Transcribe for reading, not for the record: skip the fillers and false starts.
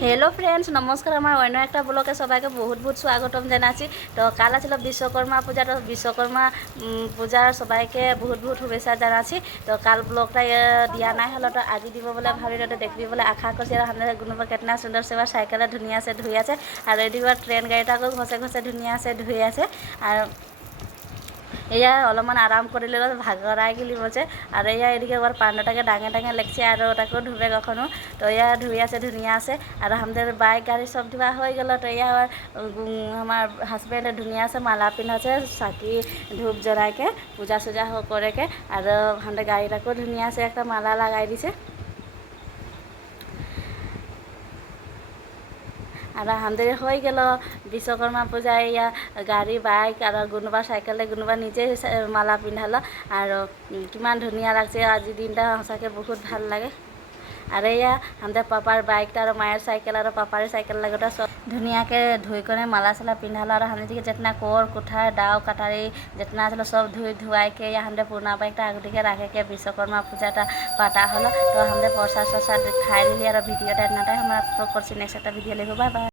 Hello friends, নমস্কার। আমার অন্য একটা ব্লগে সবাইকে বহুত বহুত স্বাগতম জানাচ্ছি। তো কাল ছিল বিশ্বকর্মা পূজা। তো বিশ্বকর্মা পূজার সবাইকে বহুত বহুত শুভেচ্ছা জানাচ্ছি। তো কাল ব্লগটা দিয়া নাই হলো, তো আজি দিব বলে ভাবি দেখবি বলে আশা করছি। আর হাতে গুণবা কেতনা সুন্দর সে সাইকেলে ধুনিয়া আছে ধুই আছে। আর রেডিবা ট্রেন গাড়িটাকেও ঘষে ঘষে ধুনিয়া আছে ধুই আছে। আর এয়া অলপমান আরাম করে নিল, ভাগরাই গেলি বলছে। আর এয়া এদিকে আবার পান্ডাটাকে ডাঙে ডাঙে লেগছে, আর ওটাকেও ধুবে কখনো। তো এয়া ধুই আছে ধুনিয়া আছে। আর আমাদের বাইক গাড়ি সব ধোয়া হয়ে গেল। তো এয়া আবার আমার হাজব্যান্ডে ধুনিয়া আছে মালা পিন্ধাছে, চাকি ধূপ জ্বলাইকে পূজা চূজা করেকে। আর আমাদের গাড়িটাকেও ধুনিয়া আছে, একটা মালা লাগাই দিছে। আর আমাদের হয়ে গেল বিশ্বকর্মা পূজায় ইয়া গাড়ি বাইক আর কোনোবা সাইকেলে কোনোবা নিজে মালা পিন্ধালো। আর কিমান ধুনীয়া লাগছে আজি দিনটা, সঁচাকৈ বহুত ভাল লাগে। আর এয়া আমাদের পাপার বাইকটা আর মায়ের সাইকেল আর পাপার সাইকেল লাগোটা সব ধুনিয়াকে ধুই করে মালা সালা পিন্ধালো। আর हम দিকে जितना कोर कुठार डाव कटारी जितना ছিল সব ধুই ধুয়াইকে আমাদের পুরোনা বাইকটা আগদিকে রাখেকে বিশ্বকর্মা পূজাটা পাতা হলো। তো আমাদের প্রসাদ সসাদ খাই নিলি। আর ভিডিওটা এতটাই আমরা করছি, নেক্সট একটা ভিডিও লিখবো। Bye bye.